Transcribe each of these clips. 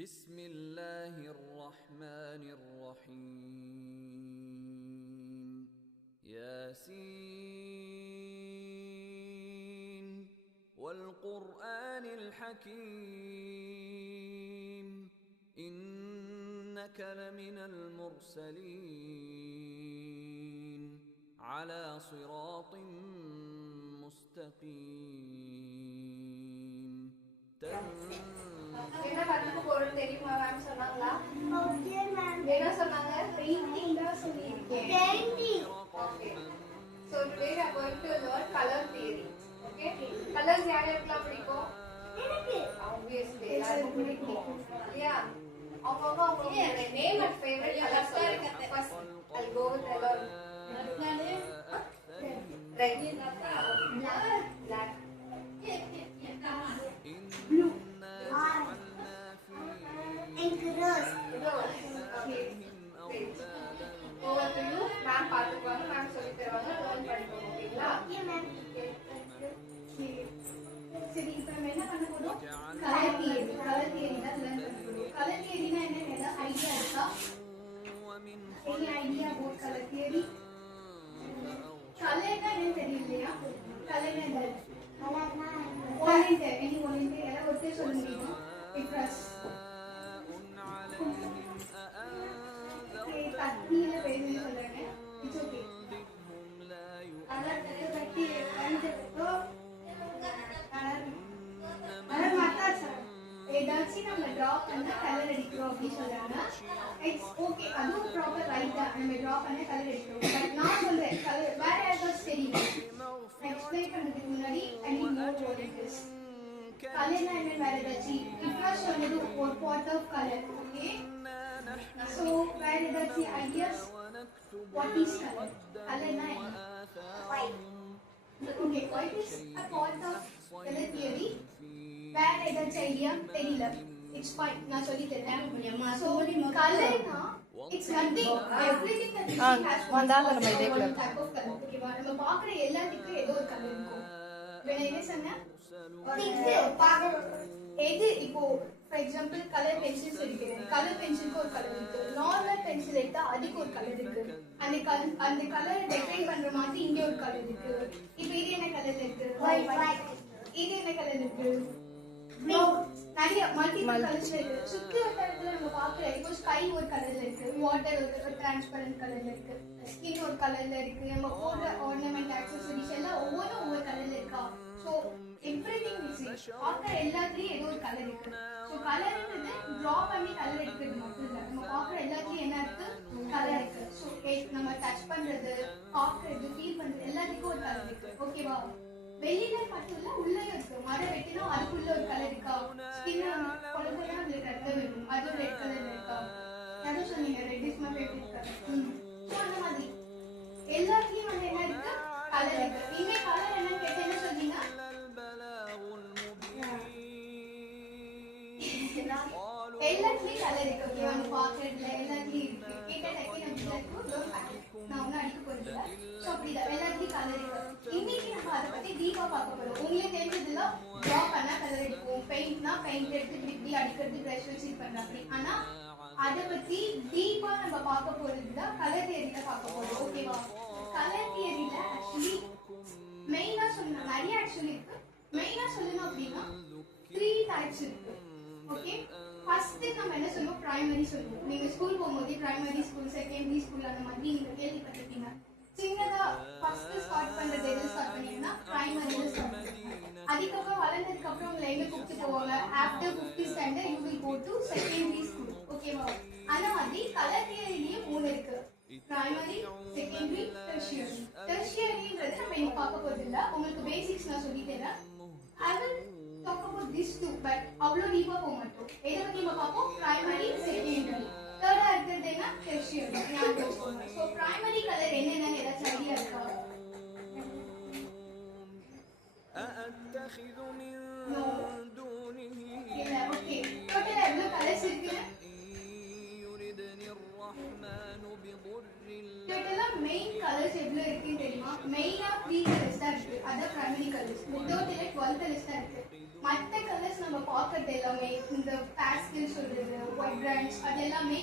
بسم الله الرحمن الرحيم ياسين والقرآن الحكيم إنك لمن المرسلين على صراط مستقيم என்ன கத்துக்க போறோம் தெரியுமா மேம் சொன்னாங்களா? Okay ma'am. என்ன சொன்னாங்க? பெயிண்டிங் தான் சொல்லிருக்கேன். Painting. Okay. So today we are going to learn color theory. Okay? Colors யாருக்கெல்லாம் பிடிக்கும்? எனக்கு. Obviously எல்லாருக்கும் பிடிக்கும். இல்லையா? அவங்களோட name and favorite colors சொல்லுங்க. First I'll go with alone. Red. Black. Blue. And rose. Okay. Over to you. Ma'am பாத்துக்குவாங்க. Ma'am சொல்லி தருவாங்க. learn பண்ணிக்கோங்க. ஓகேங்களா? Okay ma'am. சரி இப்போ நம்ம என்ன பண்ண போறோம்? கலர் தியரி தான் learn பண்ண போறோம். கலர் தியரினா என்ன ஐடியா இருக்கா? any idea about color theory? கலர்னா என்ன தெரியலையா? கலர்னா என்ன? volunteer any volunteer யாரா ஒருத்தர் சொல்ல முடியுமா? இப்ராஸ் கத்தியில பேசி சொல்றாங்க. It's okay. கலர் கட்டி கலந்துட்டோ கலர் மாத்தா சார் ஏதாச்சும் நம்ம டிரா பண்ண கலர் அடிக்கிறோம் அப்படி சொல்றாங்க. It's okay. அதுவும் ப்ராப்பர் ரைட் தான். நம்ம டிரா பண்ண கலர் அடிக்கிறோம். பட் நான் சொல்றேன் கலர் வேற ஏதாச்சும் தெரியும் எக்ஸ்பிளைன் பண்றதுக்கு முன்னாடி ஐ நீட் மோர் வாலண்டியர்ஸ். கலர்னா என்ன வேற ஏதாச்சும் இப்ராஸ் சொன்னது ஒரு part of color. Okay. So வேற ஏதாச்சும் ஐடியாஸ்? What is color? கலர்னா என்ன? White. Okay, white is a part of color theory. வேற ஏதாச்சும் ஐடியா? தெரியல. It's fine. நான் சொல்லி தரேன். So கலர்னா it's nothing. Everything that you see has one type of color. Okay, நம்ம பாக்குற எல்லாத்துக்கும் ஏதோ ஒரு கலர் இருக்கும். வேற என்ன சொன்னா? எது இப்போ ஃபார் எக்ஸாம்பிள் கலர் பென்சில்ஸ் இருக்கு. கலர் பென்சிலுக்கு ஒரு கலர் இருக்கு. நார்மல் பென்சில் எடுத்தா அதுக்கு ஒரு கலர் இருக்கு. அந்த கலரை டெக்கரேட் பண்ற மாதிரி இங்க ஒரு கலர் இருக்கு. இப்போ இது என்ன கலர்ல இருக்கு? இது என்ன கலர் இருக்கு? நிறைய மல்டிபிள் கலர்ஸ் இருக்கு. சுத்தி வட்டாரத்துல நம்ம பாக்குற இப்போ ஸ்கை ஒரு கலர்ல இருக்கு, வாட்டர் ஒரு டிரான்ஸ்பரண்ட் கலர்ல இருக்கு, ஸ்கின் ஒரு கலர்ல இருக்கு, நம்ம போடுற ஆர்னமெண்ட் ஆக்சசரிஸ் எல்லாம் ஒவ்வொரு கலர்ல இருக்கா. ஸோ எவ்ரிதிங் இஸ் பாக்குற எல்லாத்துலயும் ஏதோ ஒரு கலர் இருக்கு. ஸோ கலர்ன்றது டிரா பண்ணி கலர் எடுக்கிறது மட்டும் இல்லை, நம்ம பாக்குற எல்லாத்துலயும் என்ன இருக்கு? கலர் இருக்கு. ஸோ நம்ம டச் பண்றது, பாக்குறது, ஃபீல் பண்றது எல்லாத்துக்கும் ஒரு கலர் இருக்கு. ஓகேவா? வெளியில மட்டும் இல்ல, உள்ளயும் இருக்கு. மரம் வெட்டினா அதுக்குள்ள ஒரு கலர் இருக்கா? ஸ்கின் குழந்தைனா அதுல ரத்தம் இருக்கும், அது ரெட் கலர்ல இருக்கா? யாரும் சொன்னீங்க red is my favourite colour. So அந்த மாதிரி எல்லாத்துலயும் வந்து என்ன இருக்கு? கலர் இருக்கு. நீங்க கலர் என்னன்னு கேட்டு என்ன சொன்னீங்க? எல்லாத்துலயும் கலர் இருக்கு. ஓகே, வந்து பாக்குறதுல எல்லாத்துலயும் இருக்கு. கேட்ட டக்கு நம்ம நான் ஒன்னும் அடிக்க போறது இல்லை. ஸோ அப்படிதான் எல்லாத்துலயும் கலர் இருக்கு. இன்னைக்கு நம்ம அதை பத்தி டீப்பா பார்க்க போறோம். உங்களுக்கு தெரிஞ்சதுல டிரா பண்ணா கலர் அடிக்கும், பெயிண்ட்னா பெயிண்ட் எடுத்து இப்படி அடிக்கிறது, பிரஷ் வச்சு பண்ற அப்படி. ஆனா அதை பத்தி டீப்பா நம்ம பார்க்க போறதுதான் கலர் தியரியில பார்க்க போறோம். ஓகேவா? கலர் தியரியில ஆக்சுவலி மெயினா சொல்லணும் நிறைய ஆக்சுவலி இருக்கு. மெயினா சொல்லணும் அப்படின்னா 3 டைப்ஸ் இருக்கு. ஓகே, ஃபர்ஸ்ட் நம்ம என்ன சொல்லுவோம்? பிரைமரி சொல்லுவோம். நீங்க ஸ்கூல் போகும்போது பிரைமரி ஸ்கூல், செகண்டரி ஸ்கூல் அந்த மாதிரி நீங்க கேள்விப்பட்டிருப்பீங்க. சின்னதா ஃபர்ஸ்ட் ஸ்டார்ட் பண்றது எது ஸ்டார்ட் பண்ணீங்கன்னா பிரைமரியில ஸ்டார்ட் பண்ணுவீங்க. அதுக்கப்புறம் வளர்ந்ததுக்கு அப்புறம் உங்களை எங்க கூப்பிட்டு போவாங்க? After 5th standard you will go to secondary school. ஓகேவா? அந்த மாதிரி கலர் தியரியிலேயே 3 இருக்கு. Primary, secondary, tertiary. டெர்ஷியரின்றது நம்ம இங்க பார்க்க போறது இல்ல, உங்களுக்கு பேசிக்ஸ் நான் சொல்லி தரேன். I will talk about this too, but அவ்வளோ டீப்பா போக மாட்டோம். எதை பத்தி நம்ம பார்ப்போம்? பிரைமரி, செகண்டரி, தேர்டா இருக்கிறது என்ன? டெர்ஷியரி. ஸோ பிரைமரி கலர் என்னென்னு ஏதாச்சும் ஐடியா இருக்கா? No. இல்ல. ஓகே, டோட்டலா எவ்வளவு கலர்ஸ் இருக்கு? டோட்டலா மெயின் கலர்ஸ் எவ்வளவு இருக்குன்னு தெரியுமா? மெயினா 3 கலர்ஸ் தான் இருக்கு. அதான் பிரைமரி கலர்ஸ். டோட்டலா 12 கலர்ஸ் தான் இருக்கு. மற்ற கலர்ஸ் நம்ம பார்க்கறது எல்லாமே இந்த பாஸ்டல் சொல்றது, branch அது எல்லாமே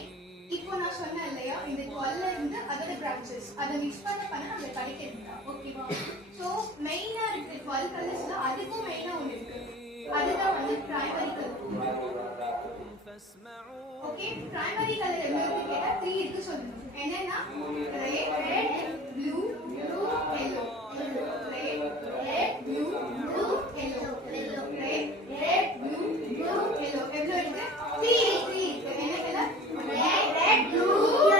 இப்போ நான் சொன்னேன் இல்லையா இந்த 12 இருந்து அதோட பிரான்ச்சஸ் அதை மிக்ஸ் பண்ண நம்ம கிடைக்கிறதா ஓகேவா ஸோ மெயினா இருக்கு 12 கலர்ஸ்ல அதுக்கும் மெயினா ஒன்று இருக்கு அதுதான் வந்து primary colour okay primary colour எவ்வளவு கேட்டா 3 இருக்கு சொல்லணும் என்னன்னா red blue yellow red blue yellow red blue yellow எவ்வளவு இருக்கு 3 இருக்கு என்ன கலர் red blue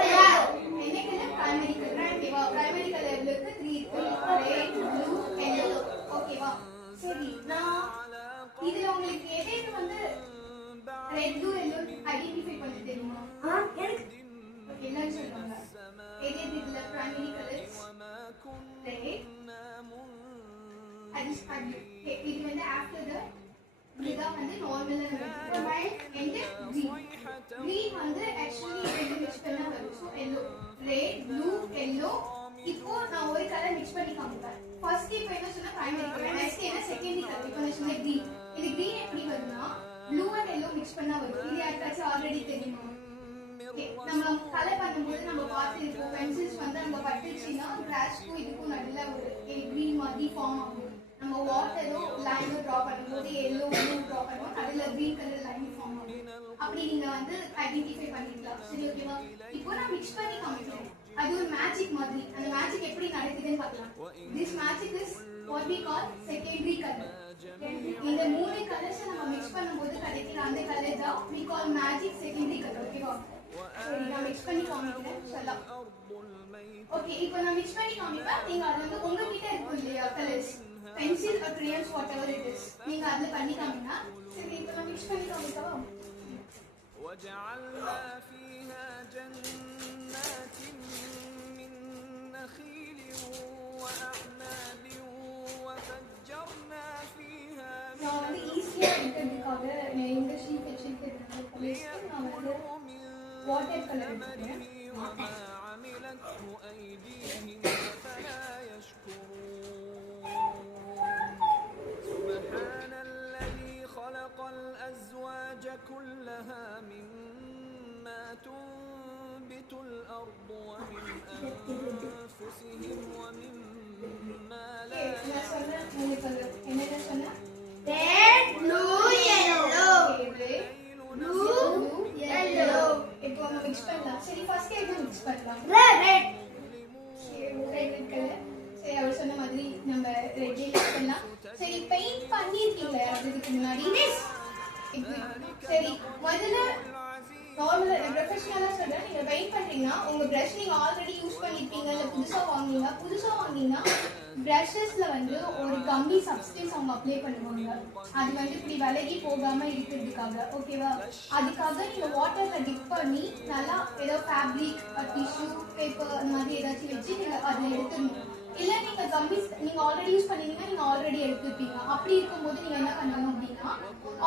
yellow என்ன கலர் பிரைமரி கலர் ஓகேவா பிரைமரி கலர் எவ்வளவு இருக்கு 3 இருக்கு red blue yellow ஓகேவா சரி நான் இதுல உங்களுக்கு எது வந்து red blue yellow ஐடென்டிஃபை பண்ண தெரியுமா எனக்கு எல்லாரும் சொல்லுவாங்க எது இதுல பிரைமரி கலர்ஸ் red இது வந்து after the இதுதான் வந்து நார்மல் and green வந்து actually ரெண்டு மிக்ஸ் பண்ணா வரும் so yellow red blue yellow இப்போ நான் ஒரு கலர் மிக்ஸ் பண்ணி காமிப்பேன் ஃபர்ஸ்ட் இப்போ என்ன சொன்னா பிரைமரி கலர் நெக்ஸ்ட் என்ன செகண்டரி கலர் இப்போ நான் சொன்ன green இது green எப்படி வரும்னா blue and yellow மிக்ஸ் பண்ணா வரும் இது யாருக்காச்சும் ஆல்ரெடி தெரியுமா நம்ம கலர் பண்ணும்போது நம்ம பார்த்துருப்போம் பென்சில்ஸ் வந்து நம்ம பட்டுச்சுன்னா கிராஸ்க்கும் இதுக்கும் நல்ல ஒரு கிரீன் மாதிரி ஃபார்ம் ஆகும் நம்ம வாட்டரோ லைனோ ட்ரா பண்ணும்போது எல்லோ ட்ரா பண்ணுவோம் அதில் கிரீன் கலர் லைன் ஃபார்ம் ஆகும் அப்படி நீங்கள் வந்து ஐடென்டிஃபை பண்ணிக்கலாம் சரி ஓகேவா இப்போ நான் மிக்ஸ் பண்ணி காமிக்கிறேன் அது ஒரு மேஜிக் மாதிரி அந்த மேஜிக் எப்படி நடக்குதுன்னு பார்க்கலாம் this magic is what we call secondary colour இந்த மூணு கலர்ஸ் நம்ம மிக்ஸ் பண்ணும்போது கிடைக்கிற அந்த கலர் தான் we call magic secondary colour ஓகேவா சரி நான் மிக்ஸ் பண்ணி காமிக்கிறேன் சொல்லலாம் ஓகே இப்போ நான் மிக்ஸ் பண்ணி காமிப்பேன் நீங்க அது வந்து உங்ககிட்ட இருக்கும் இல்லையா colours pencil or crayons whatever it is நீங்க அதுல பண்ணி காமிங்க சரி இப்போ நான் மிக்ஸ் பண்ணி காமிக்கவா وجعلنا فيها جنات من نخيل وأعناب وفجرنا فيها நான் வந்து ஈஸியா இருக்கிறதுக்காக இந்த ஷீட் வச்சிருக்கேன் நான் வந்து வாட்டர் கலர் எடுத்துக்கிறேன் وما عملته أيديهم فلا يشكرون سبحان الذي خلق الأزواج كلها مما تنبت الأرض ومن أنفسهم ومما لا يعلمون red blue yellow blue yellow இப்போ நம்ம மிக்ஸ் பண்ணலாம் சரி ஃபர்ஸ்ட் என்ன மிக்ஸ் பண்ணலாம் red ரெட் கலர் சரி அவர் சொன்ன மாதிரி நம்ம ரெட் மிக்ஸ் பண்ணலாம் சரி பெயிண்ட் பண்ணிருக்கீங்க அதுக்கு முன்னாடி சரி முதல்ல நார்மலா ப்ரொஃபஷனலா சொல்றேன் நீங்க பெயிண்ட் பண்றீங்கன்னா உங்க பிரஷ் நீங்க ஆல்ரெடி யூஸ் பண்ணிருப்பீங்க இல்ல புதுசா வாங்குனீங்கன்னா பிரஷஸ்ல வந்து ஒரு கம்மி சப்ஸ்டன்ஸ் அவங்க அப்ளை பண்ணுவாங்க அது வந்து இப்படி விலகி போகாம இருக்கிறதுக்காக ஓகேவா அதுக்காக நீங்க வாட்டர்ல டிப் பண்ணி நல்லா ஏதோ ஃபேப்ரிக் டிஷ்யூ பேப்பர் அந்த மாதிரி ஏதாச்சும் வச்சு நீங்க அதுல எடுத்துடணும் இல்ல நீங்க கம்மி நீங்க ஆல்ரெடி யூஸ் பண்ணீங்கன்னா நீங்க ஆல்ரெடி எடுத்துப்பீங்க அப்படி இருக்கும்போது நீங்க என்ன பண்ணணும் அப்படின்னா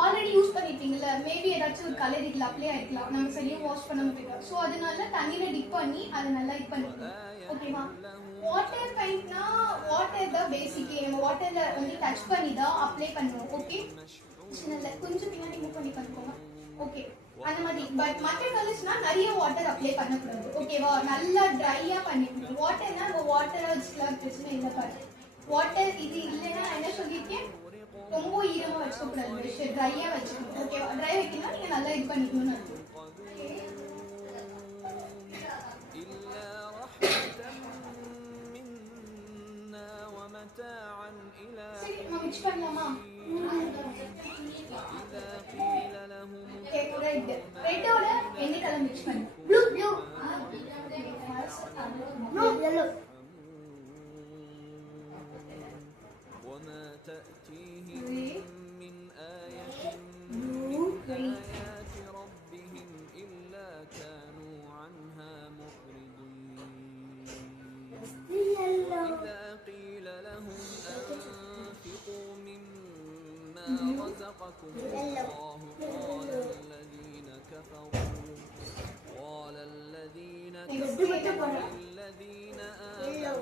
ஆல்ரெடி யூஸ் பண்ணிருப்பீங்கல்ல மேபி ஏதாச்சும் ஒரு கலர் இதுல அப்ளை ஆயிருக்கலாம் நம்ம சரியா வாஷ் பண்ண முடியல ஸோ அதனால தண்ணியில டிப் பண்ணி அதை நல்லா இது பண்ணிக்கணும் ஓகேவா வாட்டர் பெயிண்ட்னா வாட்டர் தான் பேசிக்கே நம்ம வாட்டர்ல வந்து டச் பண்ணி தான் அப்ளை பண்ணுவோம் ஓகே சின்னல கொஞ்சம் பின்னாடி மூவ் பண்ணி பண்ணிக்கோங்க ஓகே அந்த மாதிரி பட் மற்ற கலர்ஸ்னா நிறைய வாட்டர் அப்ளை பண்ணக்கூடாது ஓகேவா நல்லா ட்ரையா பண்ணிக்கணும் வாட்டர்னா நம்ம வாட்டரா வச்சுக்கலாம் பிரச்சனை இல்லை பாரு வாட்டர் இது இல்லைன்னா என்ன சொல்லியிருக்கேன் ரொம்ப ஈரமா வச்சுக்கூடாது ட்ரையா வச்சுக்கணும் ஓகேவா ட்ரை வைக்கணும் நீங்க நல்லா இது பண்ணிக்கணும்னு அர்த்தம் சரி நம்ம மிக்ஸ் பண்ணலாமா ரெட்டோட என்ன கலர் மிக்ஸ் பண்ணு blue yellow وما تأتيهم من آية من آيات ربهم إلا كانوا عنها معرضين وإذا قيل لهم أنفقوا مما رزقكم الله قال الذين كفروا للذين آمنوا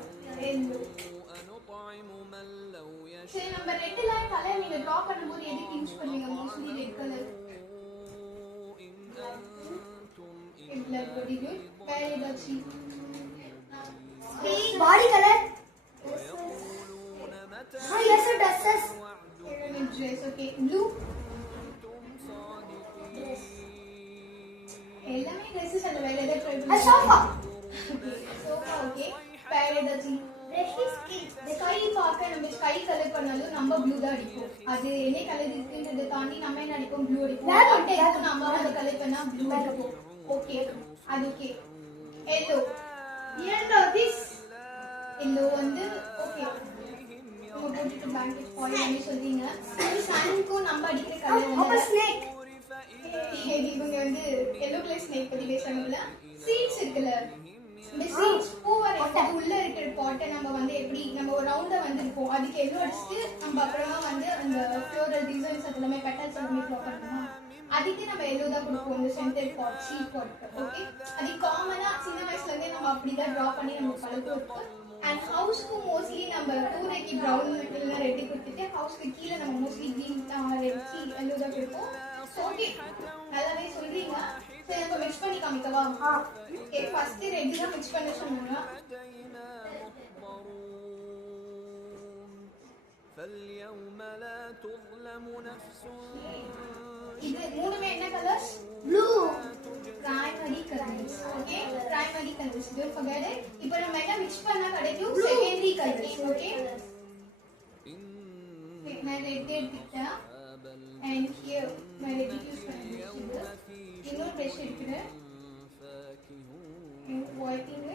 أنطعم من لو يشاء சரி நம்ம ரெட் லைன் கலர் நீங்க டிரா பண்ணும்போது எதுக்கு யூஸ் பண்ணுவீங்க mostly red colour like very good. வேற ஏதாச்சும் Body color. ويقولون متى Oh yes, sir. Dresses. dress. Okay, blue. Dress. எல்லாமே dresses அல்ல வேற ஏதாவது try A பண்ணுங்க. sofa. sofa. Okay. வேற ஏதாச்சும் ஸ்கை பார்க்க நம்ம ஸ்கை கலர் பண்ணாலும் நம்ம ப்ளூ தான் அடிப்போம். அது என்ன கலர் இருக்குன்றதை தாண்டி நம்ம என்ன அடிப்போம்? ப்ளூ அடிப்போம். வாட் டைப் நம்ம அந்த கலர் பண்ணா ப்ளூ அடிப்போம். ஓகே அது ஓகே. yellow this yellow வந்து ஓகே. உங்க போட்டுட்டு பிளாங்கெட் பாய் பண்ணி சொல்றீங்க. சன்க்கு நம்ம அடிக்கிற கலர் வந்து snake. இவங்க வந்து yellow கலர் ஸ்னேக் பத்தி பேசுறாங்கல. சீட்ஸ் இருக்குல, இந்த சீட்ஸ் பூவரை உள்ள இருக்கிற பாட்டை நம்ம வந்து எப்படி நம்ம ஒரு ரவுண்டா வந்து இருக்கும், அதுக்கு எல்லோ அடிச்சுட்டு நம்ம அப்புறமா வந்து அந்த ஃப்ளோரல் டிசைன்ஸ் அதெல்லாமே பெட்டல்ஸ் எல்லாமே ப்ளோ பண்ணணும். அதுக்கு நம்ம எல்லோ தான் கொடுப்போம் இந்த சென்டர் பாட் சீட் பாட். ஓகே, அது காமனா சின்ன வயசுல இருந்தே நம்ம அப்படிதான் டிரா பண்ணி நம்ம பழக்கம் இருக்கு. அண்ட் ஹவுஸ்க்கு மோஸ்ட்லி நம்ம கூரைக்கு ப்ரௌன் இல்லைன்னா ரெட்டு கொடுத்துட்டு ஹவுஸ்க்கு கீழே நம்ம மோஸ்ட்லி கிரீன் ரெட் எல்லோ தான் கொடுப்போம். ஓகே, நல்லாவே சொல்றீங்க. சரி, நம்ம மிக்ஸ் பண்ணி காமிக்கவா? ஓகே, ஃபர்ஸ்ட் ரெட் தான் மிக்ஸ் பண்ண சொன்னாங்க. فاليوم لا تظلم نفس இது மூணுமே என்ன colours? Blue. Primary colours. Okay, primary colours. Don't forget it. இப்போ நம்ம எல்லாம் மிக்ஸ் பண்ணா கிடைக்கும் செகண்டரி கலர்ஸ். ஓகே, நான் ரெட் எடுத்துட்டேன். and here நான் ரெட் யூஸ் பண்ணிட்டேன். இன்னொரு பிரஷ் எடுக்கிறேன். ஒயிட்டிங்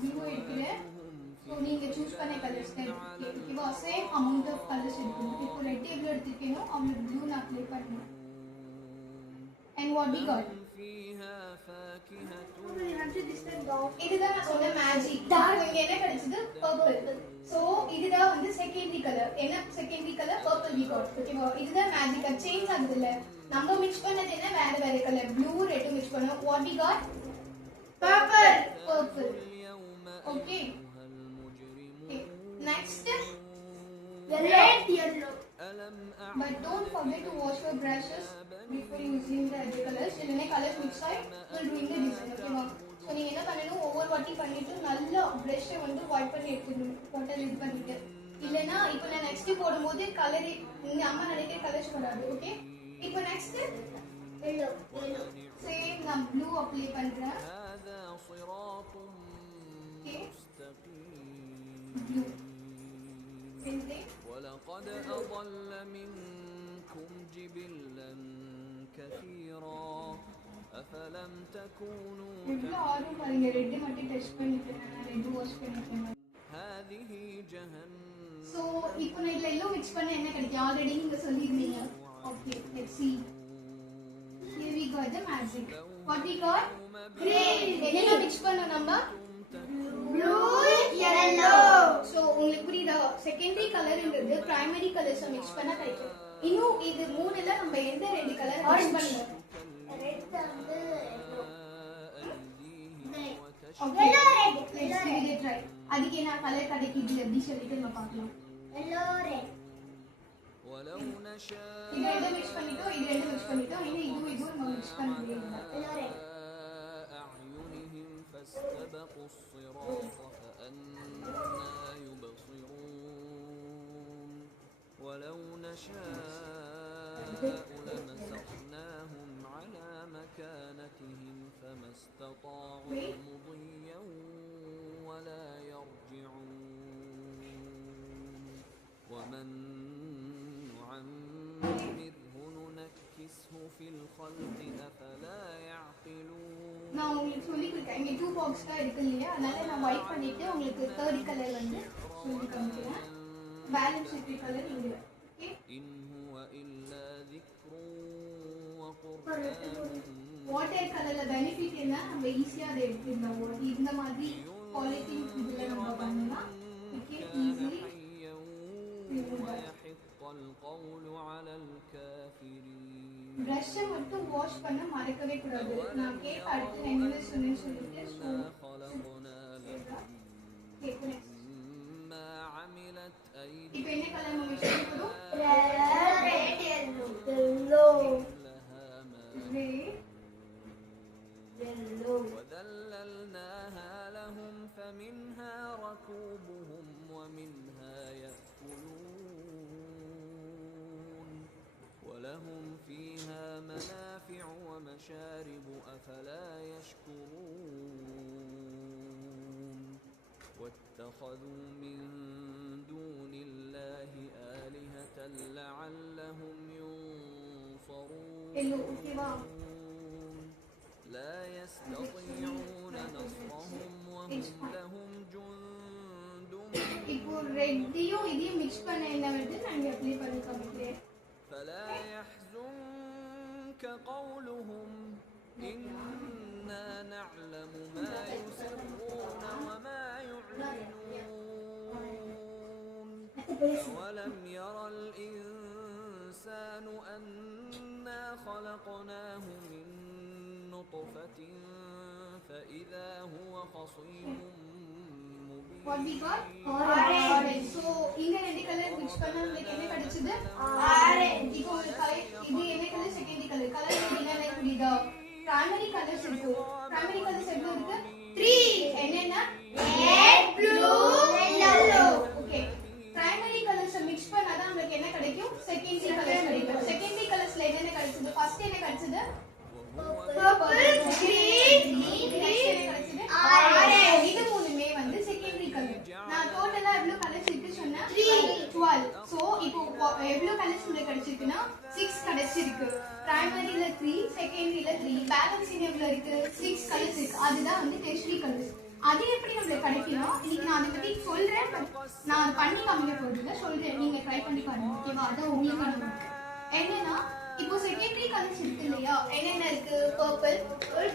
ப்ளூ எடுக்கிறேன். ஸோ நீங்கள் சூஸ் பண்ண கலர்ஸ் இப்போ சேம் அமௌண்ட் ஆஃப் கலர்ஸ் எடுக்கணும். இப்போ ரெட் எவ்வளோ எடுத்துக்கணும் அவ்வளோ ப்ளூ நான் அப்ளை பண்ணணும். அண்ட் வாட் வி காட் இதுதான் நான் சொன்ன மேஜிக். இங்க என்ன கிடைச்சது? பர்பிள். சோ இதுதான் வந்து செகண்டரி கலர். என்ன secondary colour? Purple we got. ஓகேவா? இதுதான் மேஜிக். அது சேஞ்ச் ஆகுது இல்ல. நம்ம மிக்ஸ் பண்ணது என்ன? வேற வேற கலர் ப்ளூ ரெட் மிக்ஸ் பண்ணோம். What we got? Purple. Purple. Okay. Next Red, yellow. but don't forget to wash your brushes before using the other colors. இல்லைன்னா colors mix ஆகி will ruin the design. ஓகேவா? So நீங்கள் என்ன பண்ணணும், ஒவ்வொரு வாட்டி பண்ணிட்டு நல்லா ப்ரஷ்ஷை வந்து வாஷ் பண்ணி எடுத்துக்கணும். வாட்டர் இது பண்ணிட்டு இல்லைன்னா இப்போ நான் நெக்ஸ்ட் போடும்போது கலர் இந்த அம்மா நினைக்கிற கலர்ஸ் வராது. ஓகே, இப்போ நெக்ஸ்ட் Yellow. சேம் நான் ப்ளூ அப்ளை பண்ணுறேன். هذا صراط ஓகே, مستقيم ப்ளூ சேம் திங். ولقد أضل منكم جبلا كثيرا أفلم تكونوا ரெட்ல ஆர்வம் பாருங்க. ரெட் மட்டும் டச் பண்ணிட்டேன், ரெட் வாஷ் பண்ணிட்டேன். هذه جهنم ஸோ இப்போ நான் இதில் எல்லோ மிக்ஸ் பண்ண என்ன கிடைக்கும்? ஆல்ரெடி நீங்கள் சொல்லியிருந்தீங்க. Okay, let's see. Here we got the magic. What we got? Green. என்ன மிக்ஸ் பண்ணோம் நம்ம? Blue, yellow. ஸோ உங்களுக்கு புரியுதா? செகண்டரி கலர்ன்றது பிரைமரி கலர்ஸை மிக்ஸ் பண்ணா கிடைக்கும். இன்னும் இது மூணுல நம்ம எந்த ரெண்டு கலர் மிக்ஸ் பண்ணணும்? Red and yellow. Okay, Yellow, red. Let's give it try. அதுக்கு என்ன கலர் கிடைக்குது எப்படி சொல்லிட்டு நம்ம பார்க்கலாம். Yellow, red. ولو نشاء இது ரெண்டும் மிக்ஸ் பண்ணிட்டோம், இது ரெண்டும் மிக்ஸ் பண்ணிட்டோம். இன்னும் இதுவும் நம்ம மிக்ஸ் பண்ண முடியல. Yellow, red. أعينهم فاستبقوا الصراط فأنى يبصرون ولو نشاء لمسخناهم على مكانتهم فما استطاعوا مضيا ولا يرجعون ومن نعمره ننكسه في الخلق أفلا يعقلون நான் உங்களுக்கு சொல்லி கொடுத்தேன். இங்கே 2 பாக்ஸ் தான் இருக்கு இல்லையா, அதனால நான் ஒயிட் பண்ணிட்டு உங்களுக்கு தேர்ட் கலர் வந்து சொல்லி காமிக்கிறேன். பேலன்ஸ் இருக்கிற கலர் இது. ஓகே, إن هو إلا ذكر وقرآن வாட்டர் கலர்ல பெனிஃபிட் என்ன? நம்ம ஈஸியா அதை எடுத்துடலாம். இந்த மாதிரி குவாலிட்டி இதுல நம்ம பண்ணலாம். ஓகே, ஈஸிலி حيا ويحق القول على الكافرين பிரஷ்ஷை மட்டும் வாஷ் பண்ண மறக்கவே கூடாது. நான் கேட்க அடுத்து என்ன சொன்னேன்னு சொல்லிட்டு خلقنا لكم கேட்குறேன். ما عملت أيديهم இப்போ என்ன கலர் நம்ம மிக்ஸ் பண்ண போறோம்? Red, yellow. Yellow. لها ما red, كسبت وهم لا يظلمون grey, blue, ولو نشاء لجعلناه المشارب أفلا يشكرون واتخذوا من دون الله آلهة لعلهم ينصرون لا يستطيعون نصرهم وهم لهم جند இப்போ ரெட்டையும் இதையும் மிக்ஸ் பண்ண என்ன வருது நான் அப்ளை பண்ணி காமிக்கிறேன் فلا يحزنك قولهم إنا نعلم ما يسرون وما يعلنون أولم يرى الإنسان أنا خلقناه من نطفة فإذا هو خصيم What we got? Orange. So, இந்த ரெண்டு கலர் mix பண்ணா உங்களுக்கு என்ன கிடைச்சது? Orange. இப்போ ஒரு கலர் இது என்ன கலர் செகண்டரி கலர். கலர் என்னென்ன புரியுதா? பிரைமரி கலர்ஸ் இருக்கு. பிரைமரி கலர்ஸ் எவ்வளவு இருக்கு? 3. என்னென்ன? Red, blue, yellow. Okay. Primary colours mix பண்ணாதான் உங்களுக்கு என்ன கிடைக்கும்? செகண்டரி கலர்ஸ் கிடைக்கும். செகண்டரி கலர்ஸ்ல என்னென்ன கிடைச்சது? ஃபர்ஸ்ட் என்ன கிடைச்சது? Purple, green, orange. இது மூணுமே வந்து செகண்டரி கலர். நான் டோட்டலா எவ்வளவு கலர்ஸ் இருக்கு சொன்னா 12. சோ இப்போ எவ்வளவு கலர்ஸ் உங்களுக்கு கிடைச்சிருக்குன்னா 6 கிடைச்சிருக்கு. பிரைமரியில 3, செகண்டரியில 3. பேலன்ஸ் எவ்வளவு இருக்கு? 6 கலர்ஸ் இருக்கு. அதுதான் வந்து டெர்ஷரி கலர்ஸ். அது எப்படி நம்மளுக்கு கிடைக்கணும்? இன்னைக்கு நான் அதை பத்தி சொல்றேன். நான் பண்ணி காமிக்க போறதுல சொல்றேன். நீங்க ட்ரை பண்ணி பாருங்க. ஓகேவா? அதான் உங்களுக்கு என்னன்னா இப்போ செகண்டரி கலர்ஸ் இருக்கு இல்லையா? என்னென்ன இருக்கு? பர்பிள்,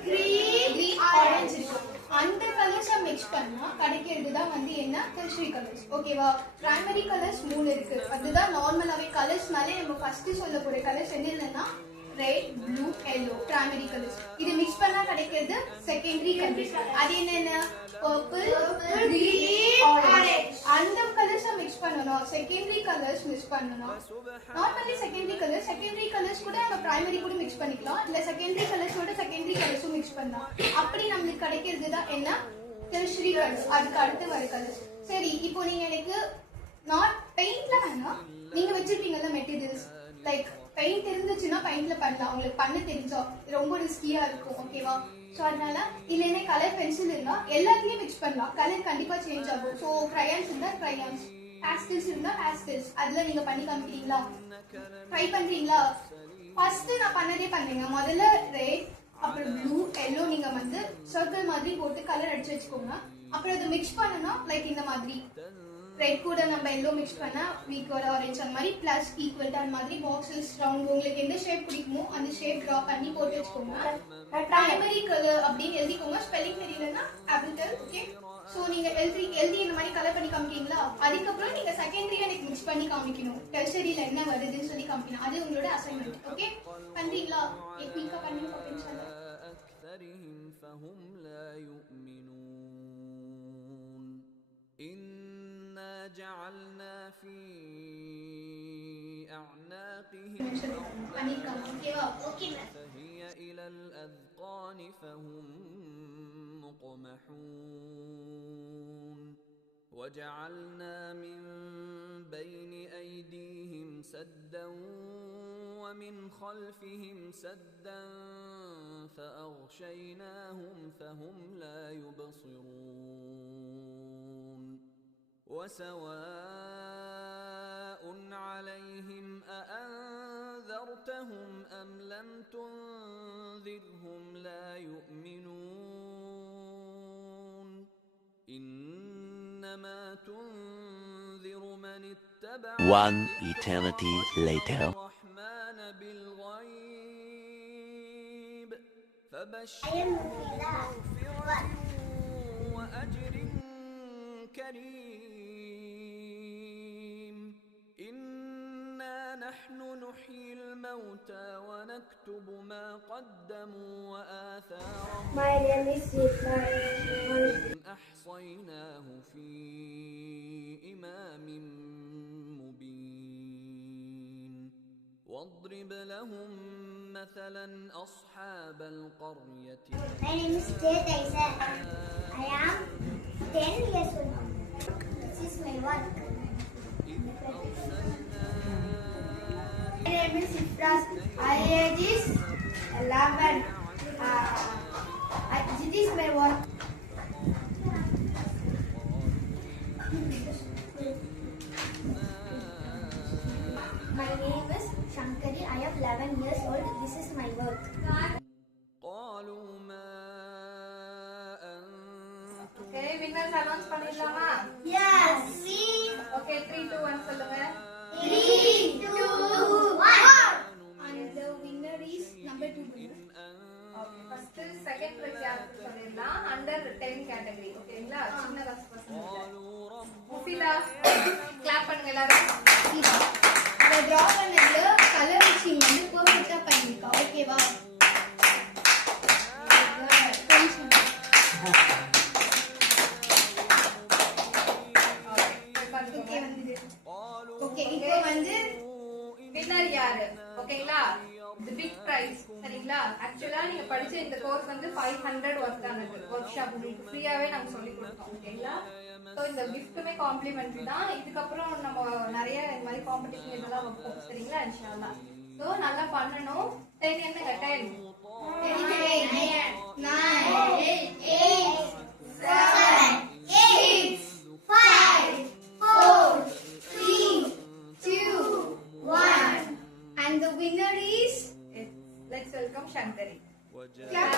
கிரீன், ஆரஞ்சு இருக்கு. அந்த கலர்ஸை மிக்ஸ் பண்ணா கிடைக்கிறது தான் வந்து என்ன? Tertiary colours. ஓகேவா? பிரைமரி கலர்ஸ் 3 இருக்கு. அதுதான் நார்மலாவே கலர்ஸ்னாலே நம்ம ஃபர்ஸ்ட் சொல்ல போற கலர்ஸ் என்னன்னா red, blue, yellow primary colours. இது மிக்ஸ் பண்ணா கிடைக்கிறது செகண்டரி கலர்ஸ். அது என்னென்ன? Purple, green, orange. அந்த கலர்ஸை மிக்ஸ் பண்ணனும். செகண்டரி கலர்ஸ் மிக்ஸ் பண்ணனும். நாட் only செகண்டரி கலர்ஸ் கூட நம்ம பிரைமரி கூட மிக்ஸ் பண்ணிக்கலாம். இல்ல செகண்டரி கலர்ஸோட செகண்டரி கலர்ஸும் மிக்ஸ் பண்ணலாம். அப்படி நமக்கு கிடைக்கிறது தான் என்ன? Tertiary colours. அதுக்கு அடுத்து வர கலர்ஸ். சரி, இப்போ நீங்க எனக்கு நாட் பெயிண்ட்ல வேணா நீங்க வச்சிருப்பீங்கல்ல மெட்டீரியல்ஸ் லைக் பெயிண்ட் இருந்துச்சுன்னா பெயிண்ட்ல பண்ணலாம். உங்களுக்கு பண்ண தெரிஞ்சா ரொம்ப ரிஸ்கியா இருக்கும். ஓகேவா? ஸோ அதனால இல்லைன்னா கலர் பென்சில் இருந்தா எல்லாத்தையும் மிக்ஸ் பண்ணலாம். கலர் கண்டிப்பா சேஞ்ச் ஆகும். ஸோ கிரையான்ஸ் இருந்தா கிரையான்ஸ், பேஸ்டல்ஸ் இருந்தா பேஸ்டல்ஸ். அதுல நீங்க பண்ணி காமிக்கிறீங்களா? ட்ரை பண்றீங்களா? ஃபர்ஸ்ட் நான் பண்ணதே பண்ணுங்க. முதல்ல ரெட், அப்புறம் ப்ளூ, எல்லோ நீங்க வந்து சர்க்கிள் மாதிரி போட்டு கலர் அடிச்சு வச்சுக்கோங்க. அப்புறம் அதை மிக்ஸ் பண்ணணும் லைக் இந்த மாதிரி. ரெட் கூட நம்ம எல்லோ மிக்ஸ் பண்ணா வீக்கோட ஆரஞ்சு அந்த மாதிரி பிளஸ் ஈக்குவல் அந்த மாதிரி பாக்ஸஸ் ரவுண்ட் உங்களுக்கு எந்த ஷேப் பிடிக்குமோ அந்த ஷேப் டிரா பண்ணி போட்டு வச்சுக்கோங்க. பிரைமரி கலர் அப்படின்னு எழுதிக்கோங்க. ஸ்பெல்லிங் தெரியலன்னா ஆப்பிள். ஓகே? ஸோ நீங்க எழுதி இந்த மாதிரி கலர் பண்ணி காமிக்கிறீங்களா? அதுக்கப்புறம் நீங்க செகண்டரியா எனக்கு மிக்ஸ் பண்ணி காமிக்கணும். டெர்ஷரியில என்ன வருதுன்னு சொல்லி காமிக்கணும். அது உங்களோட அசைன்மெண்ட். ஓகே? பண்றீங்களா? குயிக்கா பண்ணி பார்ப்பேன்னு சொல்லுங்க. جعلنا في أعناقهم فهي إلى الأذقان فهم مقمحون وجعلنا من بين أيديهم سدا ومن خلفهم سدا فأغشيناهم فهم لا يبصرون وسواء عليهم أأنذرتهم أم لم تنذرهم لا يؤمنون إنما تنذر من اتبع One eternity later. الرحمن بالغيب فبشره بمغفرة وأجر كريم إنا نحن نحيي الموتى ونكتب ما قدموا وآثارهم My name is أحصيناه في إمام مبين واضرب لهم مثلا أصحاب القرية My name is Jay Taisa. I am 10 years old. This is my work. My name is Ifras. My age is 11. This is my work. My name is Shankari. I am 11 years old. This is my work. قالوا ما أنتم Okay, winners announce பண்ணிடலாமா? Yes. Okay, 3, 2, 1 சொல்லுங்க. 3, 2, 1. And the winner is number 2 winner. Okay, first second prize யாருக்கு சொல்லிடலாம்? Under 10 category. ஓகேங்களா? சின்ன வயசு பசங்க. Mufida clap பண்ணுங்க எல்லாரும். அத draw பண்ணதுல கலர் மிக்சிங் வந்து பெர்ஃபெக்ட்டா பண்ணிருக்கா. ஓகேவா? ஓகே இப்போ வந்து வின்னர் யாரு ஓகேங்களா தி பிக் பிரைஸ் சரிங்களா ஆக்சுவலா நீங்க படிச்ச இந்த கோர்ஸ் வந்து 500 வர்த் ஆனது வொர்க் ஷாப் உங்களுக்கு ஃப்ரீயாவே நாங்க சொல்லி கொடுத்தோம் ஓகேங்களா சோ இந்த கிஃப்ட்டுமே காம்ப்ளிமெண்டரி தான் இதுக்கு அப்புறம் நம்ம நிறைய இந்த மாதிரி காம்படிஷன் இதெல்லாம் வைப்போம் சரிங்களா இன்ஷாஅல்லாஹ் சோ நல்லா பண்ணனும் 10 என்னங்க 10 9 8 7 6 5 4 3 2 1 and the winner is let's welcome Shankari clap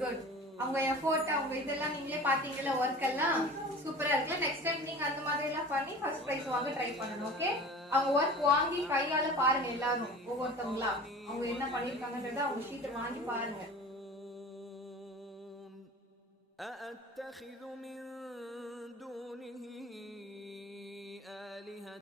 good அவங்க எஃபோர்ட் அவங்க இதெல்லாம் நீங்களே பாத்தீங்கல வர்க் எல்லாம் சூப்பரா இருக்கு நெக்ஸ்ட் டைம் நீங்க அந்த மாதிரி எல்லாம் பண்ணி ஃபர்ஸ்ட் பிரைஸ் வாங்க ட்ரை பண்ணனும் ஓகே அவங்க வர்க் வாங்கி கையால பாருங்க எல்லாரும் ஒவ்வொருத்தங்களா அவங்க என்ன பண்ணிருக்காங்கன்றத அவங்க ஷீட் வாங்கி பாருங்க أأتخذ من دونه آلهة